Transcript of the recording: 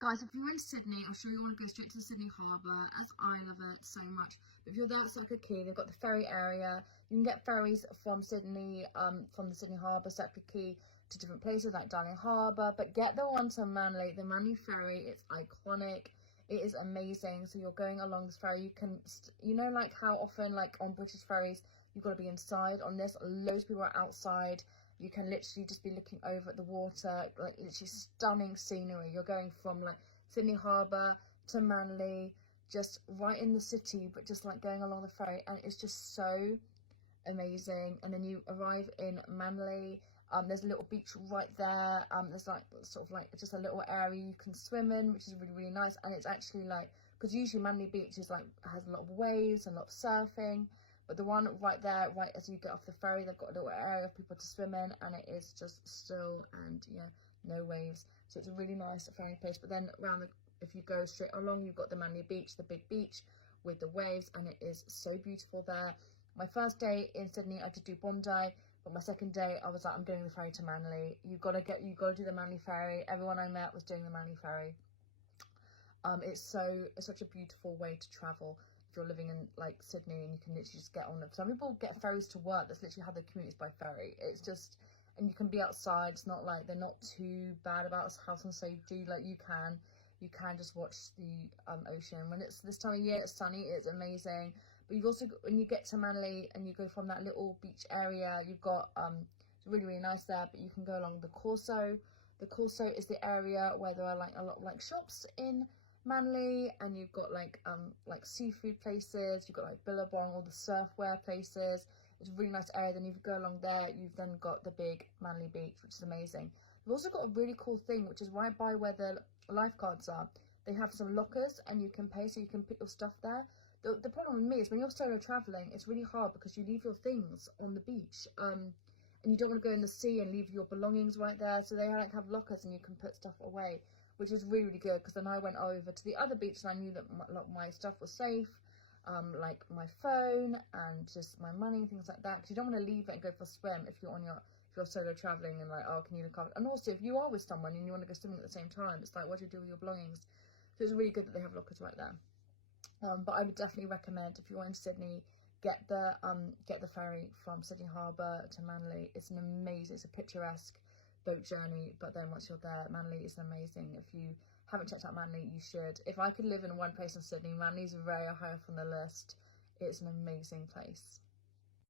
Guys, if you're in Sydney, I'm sure you want to go straight to Sydney Harbour, as I love it so much. But if you're there at Circular Quay, they've got the ferry area. You can get ferries from Sydney, from the Sydney Harbour, Circular Quay, to different places like Darling Harbour. But get the one to Manly, the Manly ferry. It's iconic. It is amazing. So you're going along this ferry. You can, you know, like how often, like on British ferries, you've got to be inside. On this, loads of people are outside. You can literally just be looking over at the water, like literally stunning scenery. You're going from like Sydney Harbour to Manly, just right in the city, but just like going along the ferry, and it's just so amazing. And then you arrive in Manly. There's a little beach right there. There's like sort of like just a little area you can swim in, which is really, really nice. And it's actually like, because usually Manly Beach is like has a lot of waves and a lot of surfing. But the one right there, right as you get off the ferry, they've got a little area for people to swim in, and it is just still and yeah, no waves. So it's a really nice ferry place. But then around if you go straight along, you've got the Manly Beach, the big beach with the waves, and it is so beautiful there. My first day in Sydney, I did do Bondi, but my second day, I was like, I'm doing the ferry to Manly. You've got to do the Manly ferry. Everyone I met was doing the Manly ferry. It's such a beautiful way to travel if you're living in like Sydney, and you can literally just get on it. Some people get ferries to work. That's literally how they commute, is by ferry. It's just, and you can be outside. It's not like, they're not too bad about health and safety. Like you can just watch the ocean. When it's this time of year, it's sunny, it's amazing. But you've also, when you get to Manly and you go from that little beach area, you've got it's really, really nice there. But you can go along the Corso. The Corso is the area where there are like a lot of like shops in Manly, and you've got like seafood places, you've got like Billabong, all the surfwear places. It's a really nice area. Then if you go along there, you've then got the big Manly Beach, which is amazing. You've also got a really cool thing, which is right by where the lifeguards are. They have some lockers, and you can pay, so you can put your stuff there. The problem with me is when you're solo traveling, it's really hard because you leave your things on the beach, and you don't want to go in the sea and leave your belongings right there. So they like have lockers, and you can put stuff away, which is really, really good. Because then I went over to the other beach, and I knew that a lot of my stuff was safe, like my phone and just my money and things like that. Because you don't want to leave it and go for a swim if you're solo traveling, and like, oh, can you look after? And also, if you are with someone and you want to go swimming at the same time, it's like, what do you do with your belongings? So it's really good that they have lockers right there. But I would definitely recommend, if you're in Sydney, get the ferry from Sydney Harbour to Manly. It's an amazing, it's a picturesque boat journey. But then once you're there, Manly is amazing. If you haven't checked out Manly, you should. If I could live in one place in Sydney, Manly's very high up on the list. It's an amazing place.